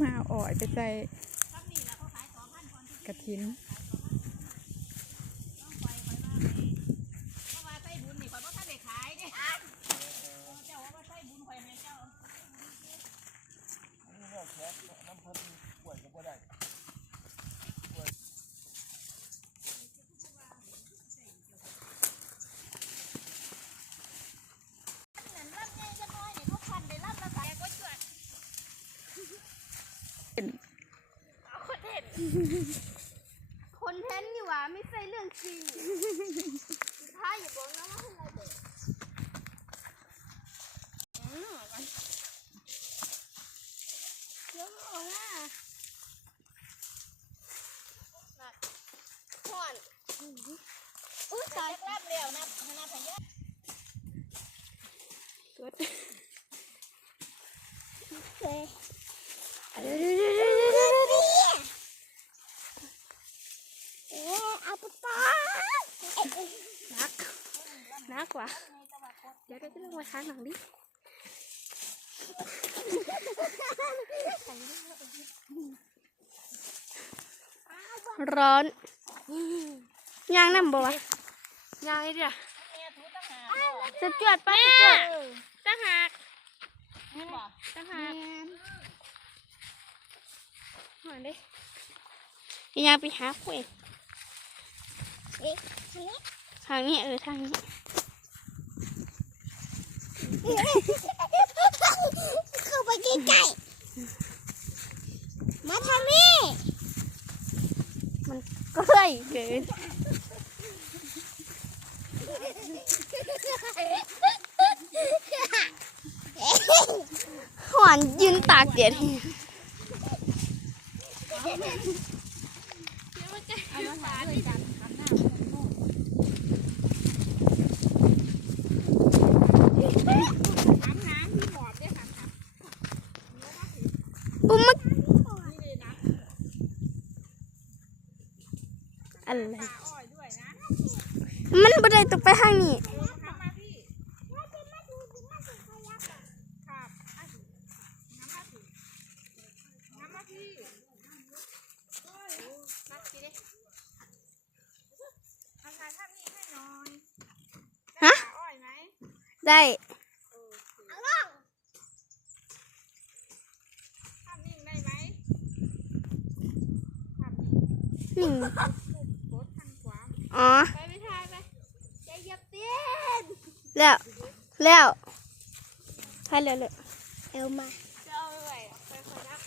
มาเอาอ่อยไปใส่กระถิน เพราะว่าไส้บุญนี่ข่อยบ่ทันได้ขายเด้เจ้าว่าว่าไส้บุญข่อยให้เจ้า คนเทนต์นี่หว่าไม่ใช่เรื่องจริงถ้าอย่าบอกนะว่าอะไรเด็กเดี๋ยวมันออกมาห่อนอุ้ยตายรับแล้วนะนะพะยะ เลยเอาไปป้า นัก นักว่ะเดี๋ยวเดี๋ยวจะลงมาทางหลังดิร้อนย่างน้ำบ่วะย่างไอ้เดียวแม่ถูตั้งหาจะจวดปะจะจวดตั้งหักแม่นบ่ตั้งหักมาดิย่างไปหาคุยเอ๊ะทางนี้ทางนี้เออทางนี้เข้าไปใกล้ๆมาทางนี้ก็เลยเกินหวานยืนตากเดียดบุ้มมา อะไรอ้อยด้วยนะมันบ่ได้ตกไปทางนี้ทำมาพี่ครับอะน้ำมาถึงน้ำมาพี่โอ้ยมาสิเด้เอาถ่ายภาพนี้ให้หน่อยฮะอ้อยไหมได้ภาพนิ่ง อ๋อ ไปไม่ทายไปใจเย็บเปลี่ยนแล้วแล้วให้เลยเลยเอามา จะเอาไปไหนอะไปขนัก